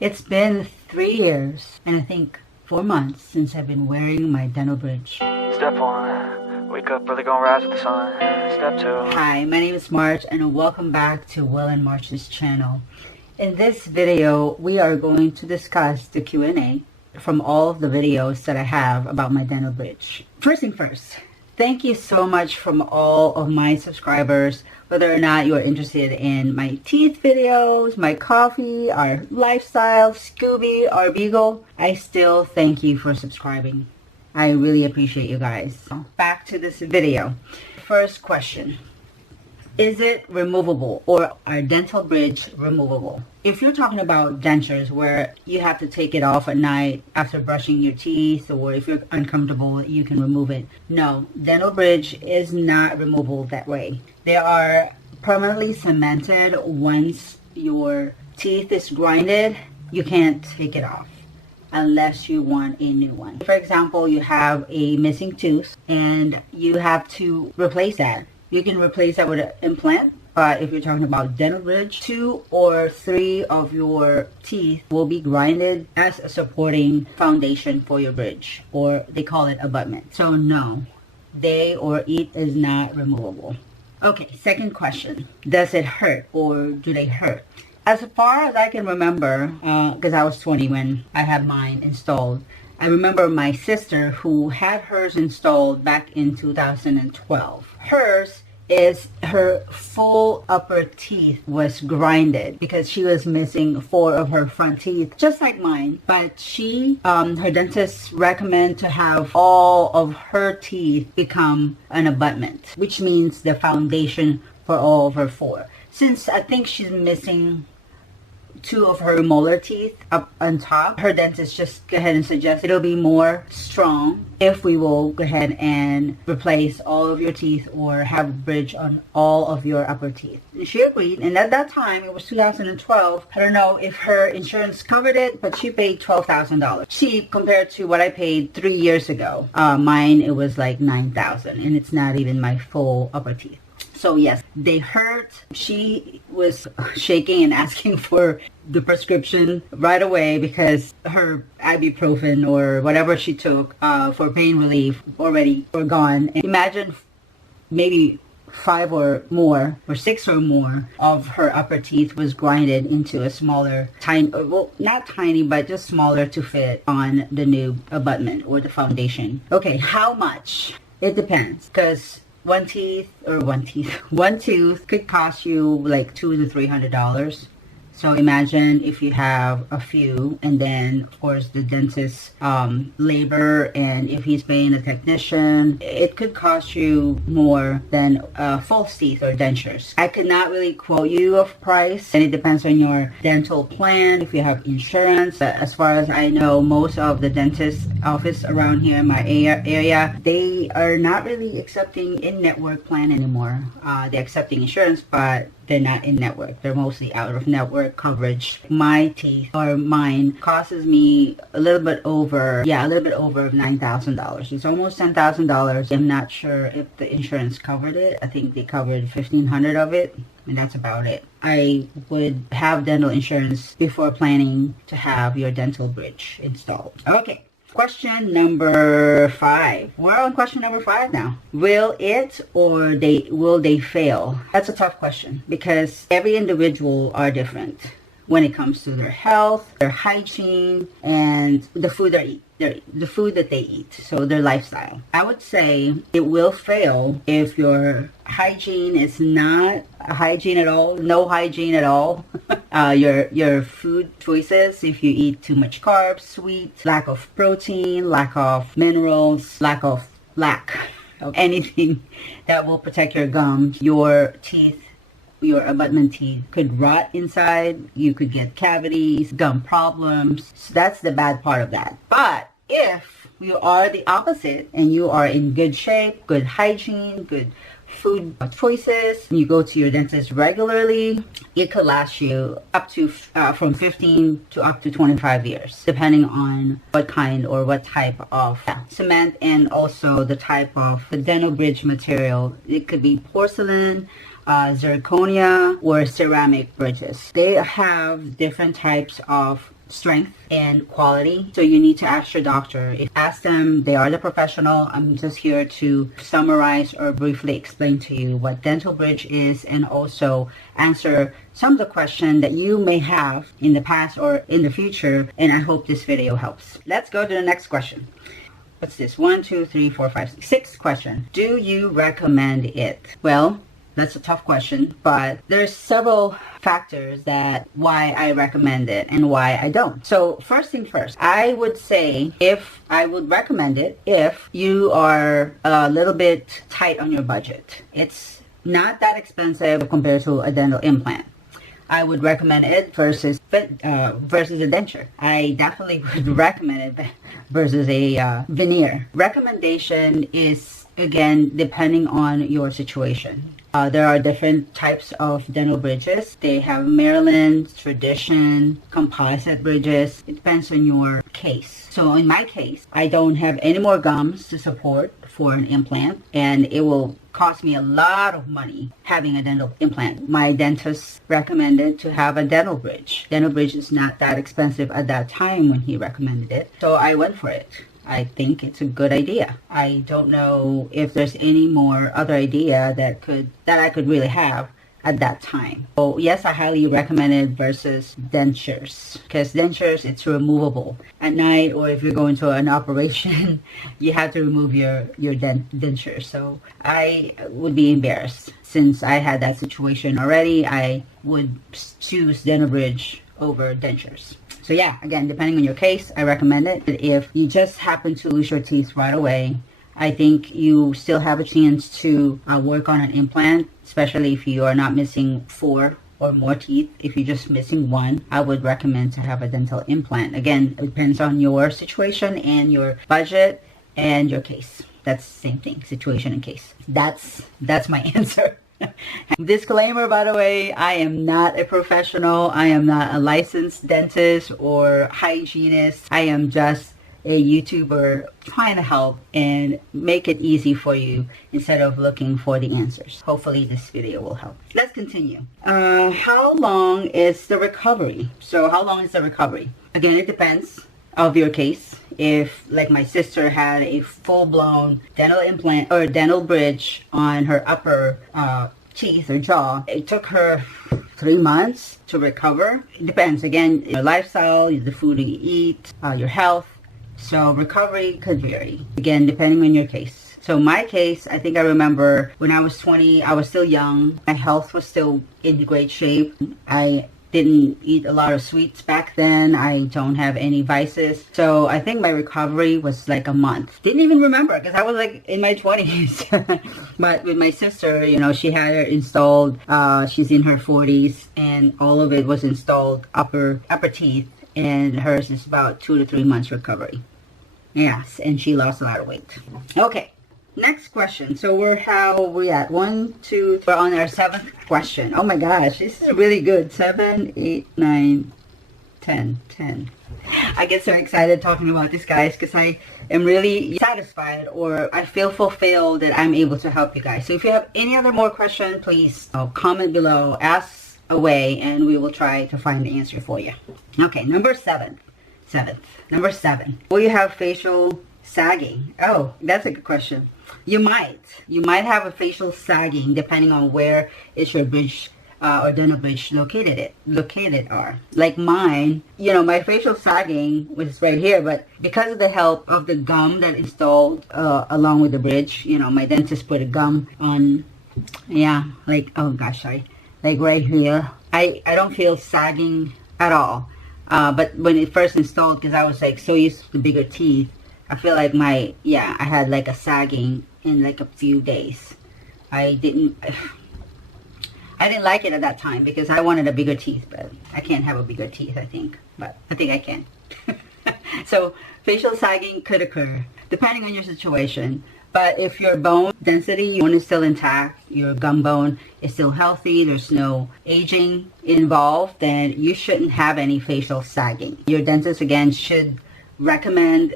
It's been 3 years and I think 4 months since I've been wearing my dental bridge. Step 1, wake up early, gonna rise with the sun. Step 2. Hi, my name is March and welcome back to Will and March's channel. In this video, we are going to discuss the Q&A from all of the videos that I have about my dental bridge. First thing first, thank you so much from all of my subscribers, whether or not you are interested in my teeth videos, my coffee, our lifestyle, Scooby, our Beagle. I still thank you for subscribing. I really appreciate you guys. So back to this video. First question. Is it removable, or are dental bridge removable? If you're talking about dentures where you have to take it off at night after brushing your teeth, or if you're uncomfortable, you can remove it. No, dental bridge is not removable that way. They are permanently cemented. Once your teeth is grinded, you can't take it off unless you want a new one. For example, you have a missing tooth and you have to replace that. You can replace that with an implant, but if you're talking about dental bridge, 2 or 3 of your teeth will be grinded as a supporting foundation for your bridge, or they call it abutment. So no, it is not removable. Okay, second question. Does it hurt, or do they hurt? As far as I can remember, because I was 20 when I had mine installed, I remember my sister who had hers installed back in 2012. Hers is her full upper teeth was grinded because she was missing 4 of her front teeth, just like mine. But she, her dentist recommend to have all of her teeth become an abutment, which means the foundation for all of her 4. Since I think she's missing 2 of her molar teeth up on top, her dentist just go ahead and suggest it'll be more strong if we will go ahead and replace all of your teeth or have a bridge on all of your upper teeth. And she agreed, and at that time, it was 2012. I don't know if her insurance covered it, but she paid $12,000. Cheap compared to what I paid 3 years ago. Mine, it was like $9,000, and it's not even my full upper teeth. So yes, they hurt. She was shaking and asking for the prescription right away because her ibuprofen or whatever she took for pain relief already were gone. And imagine maybe 5 or more or 6 or more of her upper teeth was grinded into a smaller, tiny, well, not tiny, but just smaller to fit on the new abutment or the foundation. Okay, how much? It depends, because one tooth could cost you like $200 to $300. So imagine if you have a few, and then of course the dentist's labor, and if he's paying a technician, it could cost you more than false teeth or dentures. I could not really quote you a price, and it depends on your dental plan, if you have insurance. As far as I know, most of the dentist office around here in my area, they are not really accepting in-network plan anymore. They're accepting insurance, but they're not in network. They're mostly out of network coverage. My teeth, or mine, costs me a little bit over $9,000. It's almost $10,000. I'm not sure if the insurance covered it. I think they covered $1,500 of it, and that's about it. I would have dental insurance before planning to have your dental bridge installed. Okay. Question number 5. We're on question number 5 now. Will it, or will they fail? That's a tough question because every individual are different when it comes to their health, their hygiene, and the food they eat. The food that they eat, so their lifestyle. I would say it will fail if your hygiene is not hygiene at all, no hygiene at all. Your food choices, if you eat too much carbs, sweet, lack of protein, lack of minerals, lack of anything that will protect your gums, your teeth, your abutment teeth could rot inside. You could get cavities, gum problems. So that's the bad part of that. But if you are the opposite and you are in good shape, good hygiene, good food choices, and you go to your dentist regularly, it could last you up to from 15 to up to 25 years, depending on what kind or what type of cement, and also the type of the dental bridge material. It could be porcelain, zirconia or ceramic bridges. They have different types of strength and quality, so you need to ask your doctor. Ask them, they are the professional. I'm just here to summarize or briefly explain to you what dental bridge is, and also answer some of the questions that you may have in the past or in the future, and I hope this video helps. Let's go to the next question. What's this? 1, 2, 3, 4, 5, 6 question. Do you recommend it? Well, that's a tough question, but there's several factors that why I recommend it and why I don't. So first thing first, I would say if I would recommend it if you are a little bit tight on your budget. It's not that expensive compared to a dental implant. I would recommend it versus a denture. I definitely would recommend it versus a veneer. Recommendation is, again, depending on your situation. There are different types of dental bridges. They have Maryland, tradition, composite bridges. It depends on your case. So in my case, I don't have any more gums to support for an implant, and it will cost me a lot of money having a dental implant. My dentist recommended to have a dental bridge. Dental bridge is not that expensive at that time when he recommended it, so I went for it. I think it's a good idea. I don't know if there's any more other idea that I could really have at that time. So yes, I highly recommend it versus dentures, because dentures, it's removable at night, or if you're going to an operation you have to remove your denture. So I would be embarrassed. Since I had that situation already, I would choose dental bridge over dentures. So yeah, again, depending on your case, I recommend it. If you just happen to lose your teeth right away, I think you still have a chance to work on an implant, especially if you are not missing 4 or more teeth. If you're just missing 1, I would recommend to have a dental implant. Again, it depends on your situation and your budget and your case. That's the same thing, situation and case. That's my answer. Disclaimer, by the way, I am not a professional. I am not a licensed dentist or hygienist. I am just a YouTuber trying to help and make it easy for you instead of looking for the answers. Hopefully this video will help. Let's continue. How long is the recovery? So how long is the recovery? Again, it depends of your case. If, like, my sister had a full-blown dental implant or dental bridge on her upper teeth or jaw, it took her 3 months to recover. It depends, again, your lifestyle, the food you eat, your health. So recovery could vary, again, depending on your case. So my case, I think I remember when I was 20, I was still young. My health was still in great shape. I didn't eat a lot of sweets back then. I don't have any vices. So I think my recovery was like a month. Didn't even remember because I was like in my 20s. But with my sister, you know, she had it installed. She's in her 40s and all of it was installed upper teeth. And hers is about 2 to 3 months recovery. Yes, and she lost a lot of weight. Okay. Next question. So how are we at? 1, 2, we're on our 7th question. Oh my gosh, this is really good. 7, 8, 9, 10. I get so excited talking about this, guys, because I am really satisfied, or I feel fulfilled that I'm able to help you guys. So if you have any other more questions, please comment below, ask away, and we will try to find the answer for you. Okay, number 7. Number 7. Will you have facial sagging? Oh, that's a good question. You might have a facial sagging depending on where is your bridge or dental bridge located are. Like mine, you know, my facial sagging was right here, but because of the help of the gum that installed along with the bridge, you know, my dentist put a gum on, yeah, like, oh gosh, sorry, like right here. I don't feel sagging at all. But when it first installed, because I was like so used to the bigger teeth, I feel like I had like a sagging in like a few days. I didn't like it at that time because I wanted a bigger teeth, but I can't have a bigger teeth, I think. But I think I can. So facial sagging could occur depending on your situation. But if your bone density, your bone is still intact, your gum bone is still healthy, there's no aging involved, then you shouldn't have any facial sagging. Your dentist, again, should recommend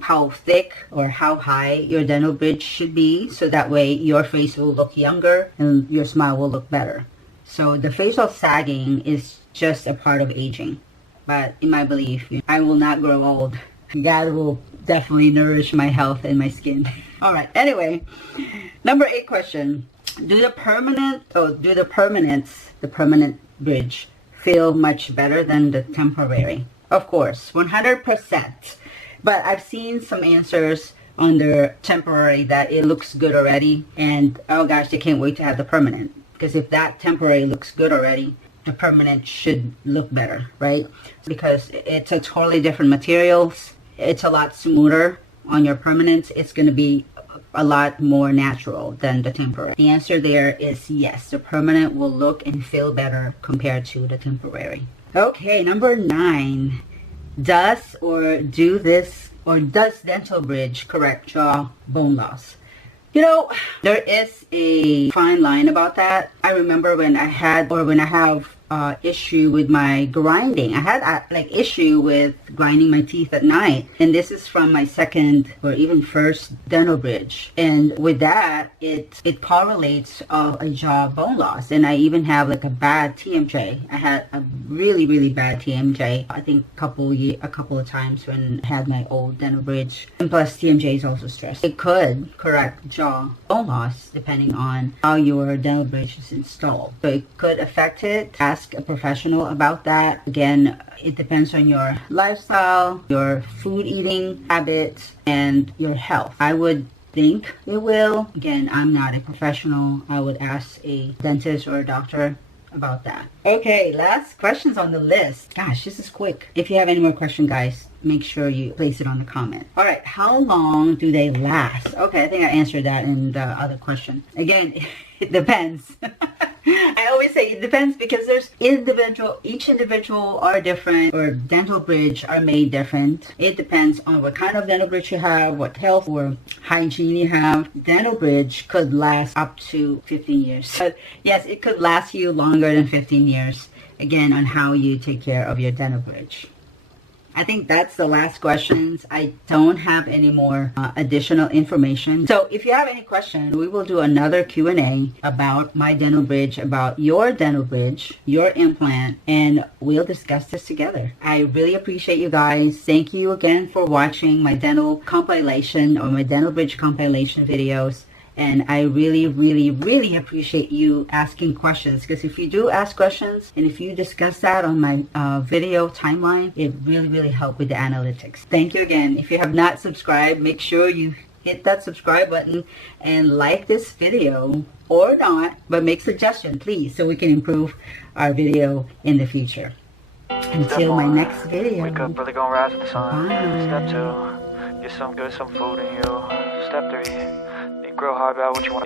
how thick or how high your dental bridge should be, so that way your face will look younger and your smile will look better. So the facial sagging is just a part of aging, but in my belief, I will not grow old. God will definitely nourish my health and my skin. All right, anyway, number 8 question. Do the permanent bridge feel much better than the temporary? Of course, 100%. But I've seen some answers on their temporary that it looks good already, and oh gosh, they can't wait to have the permanent, because if that temporary looks good already, the permanent should look better, right? Because it's a totally different materials. It's a lot smoother on your permanent. It's going to be a lot more natural than the temporary. The answer there is yes, the permanent will look and feel better compared to the temporary. Okay, number 9. Does dental bridge correct jaw bone loss? You know, there is a fine line about that. I remember when I have issue with my grinding. I had like issue with grinding my teeth at night, and this is from my second or even first dental bridge. And with that, it correlates of a jaw bone loss. And I even have like a bad TMJ. I had a really bad TMJ. I think a couple of times when I had my old dental bridge. And plus TMJ is also stressed. It could correct jaw bone loss depending on how your dental bridge is installed. So it could affect it. Ask a professional about that. Again, it depends on your lifestyle, your food eating habits, and your health. I would think it will. Again, I'm not a professional. I would ask a dentist or a doctor about that. Okay, last questions on the list. Gosh, this is quick. If you have any more questions, guys, make sure you place it on the comment. All right, how long do they last? Okay, I think I answered that in the other question. Again, it depends. I always say it depends because each individual are different, or dental bridge are made different. It depends on what kind of dental bridge you have, what health or hygiene you have. Dental bridge could last up to 15 years. But yes, it could last you longer than 15 years. Again, on how you take care of your dental bridge. I think that's the last questions. I don't have any more additional information. So if you have any questions, we will do another Q&A about my dental bridge, about your dental bridge, your implant, and we'll discuss this together. I really appreciate you guys. Thank you again for watching my dental compilation or my dental bridge compilation videos. And I really appreciate you asking questions, because if you do ask questions and if you discuss that on my video timeline, it really helps with the analytics. Thank you again. If you have not subscribed, make sure you hit that subscribe button and like this video, or not, but make suggestions, please, so we can improve our video in the future. Until my next video. Wake up, really gonna rise with the sun. Bye. Step 2, get some food in you. Step 3, grow hard about what you want.